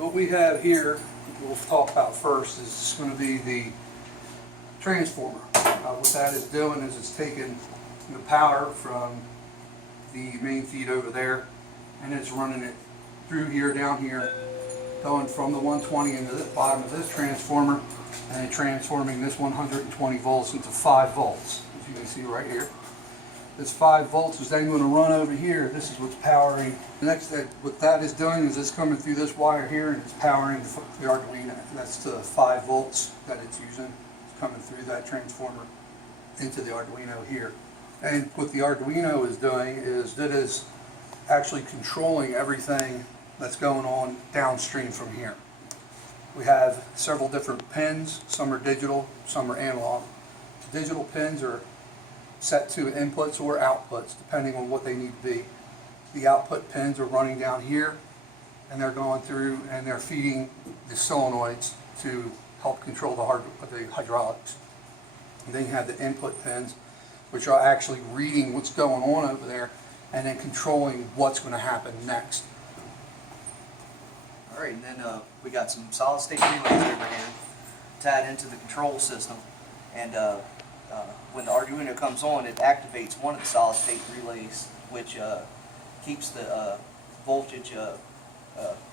So what we have here, we'll talk about first, is going to be the transformer. What that is doing is it's taking the power from the main feed over there and it's running it through here, down here, going from the 120 into the bottom of this transformer and then transforming this 120 volts into 5 volts, as you can see right here. This 5 volts is then going to run over here. This is what's powering. The next, what that is doing is it's coming through this wire here and it's powering the Arduino. That's the 5 volts that it's using. It's coming through that transformer into the Arduino here. And what the Arduino is doing is that is actually controlling everything that's going on downstream from here. We have several different pins. Some are digital, some are analog. The digital pins are set to inputs or outputs depending on what they need to be. The output pins are running down here and they're going through and they're feeding the solenoids to help control the hydraulics. And then you have the input pins, which are actually reading what's going on over there and then controlling what's going to happen next. Alright, and then we got some solid state relays over here tied into the control system, and when the Arduino comes on, it activates one of the solid state relays, which keeps the voltage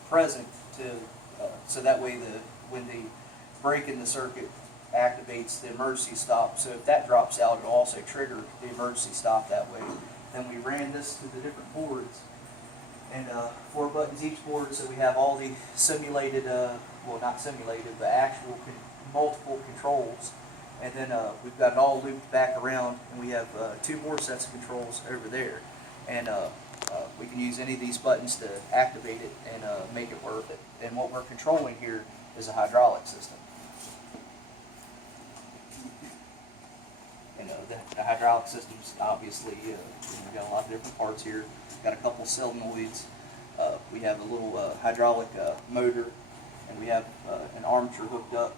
present so that way when the break in the circuit activates the emergency stop. So if that drops out, it'll also trigger the emergency stop that way. Then we ran this to the different boards, and 4 buttons each board, so we have all the simulated, well not simulated, but actual multiple controls. And then we've got it all looped back around, and we have 2 more sets of controls over there. And we can use any of these buttons to activate it and make it work. And what we're controlling here is a hydraulic system. And the hydraulic system's obviously, we've got a lot of different parts here. We've got a couple solenoids. We have a little hydraulic motor, and we have an armature hooked up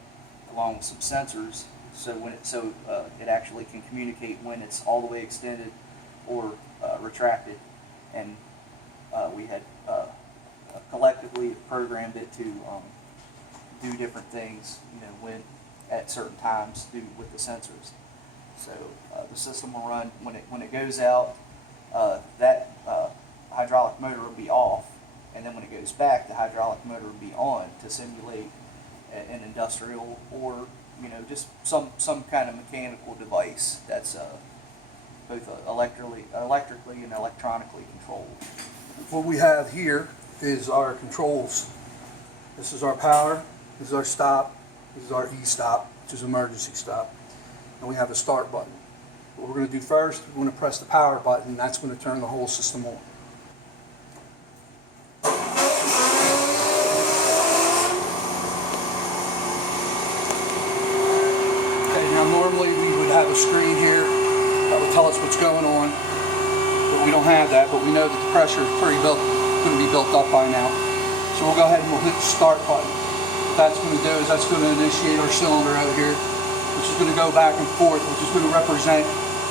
along with some sensors. So it actually can communicate when it's all the way extended or retracted, and we had collectively programmed it to do different things, when at certain times with the sensors. So the system will run when it goes out. That hydraulic motor will be off, and then when it goes back, the hydraulic motor will be on to simulate an industrial or just some kind of mechanical device that's both electrically and electronically controlled. What we have here is our controls. This is our power, this is our stop, this is our e-stop, which is emergency stop, and we have a start button. What we're going to do first, we're going to press the power button, and that's going to turn the whole system on. Normally we would have a screen here that would tell us what's going on, but we don't have that, but we know that the pressure is going to be built up by now. So we'll go ahead and we'll hit the start button. What that's going to do is that's going to initiate our cylinder over here, which is going to go back and forth, which is going to represent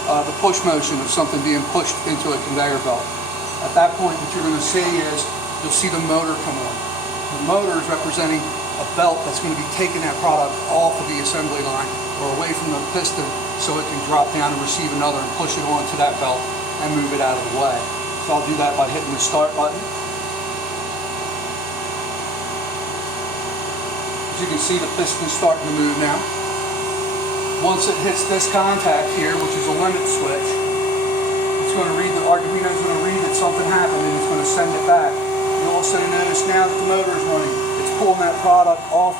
the push motion of something being pushed into a conveyor belt. At that point, what you're going to see is you'll see the motor come on. The motor is representing a belt that's going to be taking that product off of the assembly line or away from the piston so it can drop down and receive another and push it onto that belt and move it out of the way. So I'll do that by hitting the start button. As you can see, the piston's starting to move now. Once it hits this contact here, which is a limit switch, it's going to read, the Arduino's going to read that something happened and it's going to send it back. You'll also notice now that the motor is running. It's pulling that product off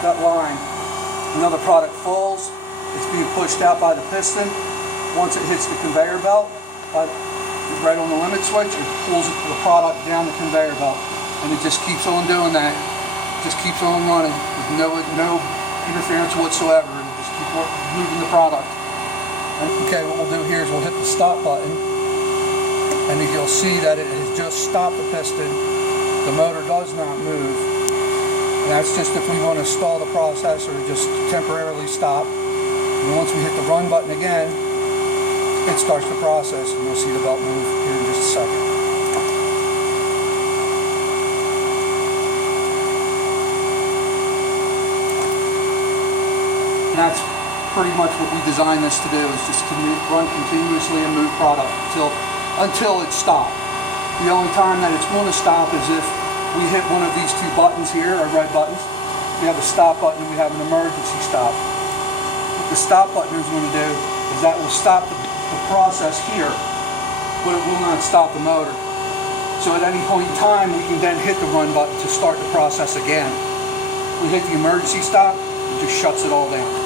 that line. Another product falls, it's being pushed out by the piston. Once it hits the conveyor belt, right on the limit switch, it pulls the product down the conveyor belt. And it just keeps on doing that. It just keeps on running with no interference whatsoever. And just keep moving the product. Okay, what we'll do here is we'll hit the stop button. And you'll see that it has just stopped the piston. The motor does not move. And that's just if we want to stall the process or just temporarily stop. And once we hit the run button again, it starts the process, and you'll see the belt move here in just a second. And that's pretty much what we designed this to do, is just to run continuously and move product until it stopped. The only time that it's going to stop is if we hit one of these two buttons here, our red buttons. We have a stop button and we have an emergency stop. What the stop button is going to do is that will stop the process here, but it will not stop the motor. So at any point in time, we can then hit the run button to start the process again. We hit the emergency stop, it just shuts it all down.